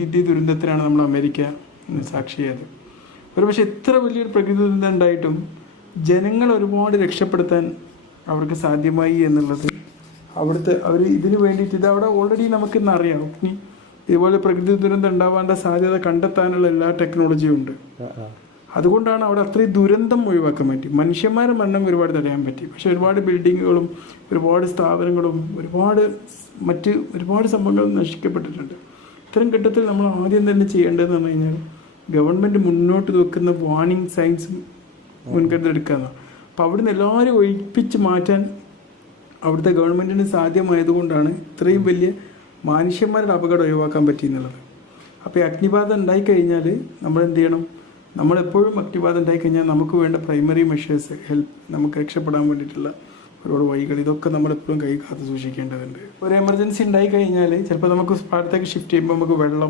പ്രകൃതി ദുരന്തത്തിനാണ് നമ്മൾ അമേരിക്ക സാക്ഷിയായത്. ഒരുപക്ഷെ എത്ര വലിയൊരു പ്രകൃതി ദുരന്തം ഉണ്ടായിട്ടും ജനങ്ങൾ ഒരുപാട് രക്ഷപ്പെടുത്താൻ അവർക്ക് സാധ്യമായി എന്നുള്ളത് അവർ ഇതിന് വേണ്ടിയിട്ട് ഇത് അവിടെ ഓൾറെഡി നമുക്കിന്ന് അറിയാം. ഇനി ഇതുപോലെ പ്രകൃതി ദുരന്തം ഉണ്ടാവാനുള്ള സാധ്യത കണ്ടെത്താനുള്ള എല്ലാ ടെക്നോളജിയും ഉണ്ട്. അതുകൊണ്ടാണ് അവിടെ അത്രയും ദുരന്തം ഒഴിവാക്കാൻ പറ്റി. മനുഷ്യന്മാരെ മരണം ഒരുപാട് തടയാൻ പറ്റി. പക്ഷെ ഒരുപാട് ബിൽഡിങ്ങുകളും ഒരുപാട് സ്ഥാപനങ്ങളും ഒരുപാട് സംഭവങ്ങളും നശിക്കപ്പെട്ടിട്ടുണ്ട്. ഇത്തരം ഘട്ടത്തിൽ നമ്മൾ ആദ്യം തന്നെ ചെയ്യേണ്ടതെന്ന് പറഞ്ഞു കഴിഞ്ഞാൽ ഗവൺമെൻറ് മുന്നോട്ട് വെക്കുന്ന വാർണിംഗ് സൈൻസും മുൻകരുതലെടുക്കാമെന്നാണ്. അപ്പോൾ അവിടുന്ന് എല്ലാവരും ഒഴിപ്പിച്ച് മാറ്റാൻ അവിടുത്തെ ഗവൺമെൻറ്റിന് സാധ്യമായതുകൊണ്ടാണ് ഇത്രയും വലിയ മനുഷ്യന്മാരുടെ അപകടം ഒഴിവാക്കാൻ പറ്റിയെന്നുള്ളത്. അപ്പോൾ ഈ അഗ്നിബാധ ഉണ്ടായിക്കഴിഞ്ഞാൽ നമ്മൾ എന്ത് ചെയ്യണം? നമ്മളെപ്പോഴും അഗ്നിബാധ ഉണ്ടായിക്കഴിഞ്ഞാൽ നമുക്ക് വേണ്ട പ്രൈമറി മെഷേഴ്സ് നമുക്ക് രക്ഷപ്പെടാൻ വേണ്ടിയിട്ടുള്ള ഒരുപാട് വഴികൾ ഇതൊക്കെ നമ്മളെപ്പോഴും കൈ കാത്ത് സൂക്ഷിക്കേണ്ടതുണ്ട്. ഒരു എമർജൻസി ഉണ്ടായിക്കഴിഞ്ഞാൽ ചിലപ്പോൾ നമുക്ക് സ്ഥലത്തേക്ക് ഷിഫ്റ്റ് ചെയ്യുമ്പോൾ നമുക്ക് വെള്ളം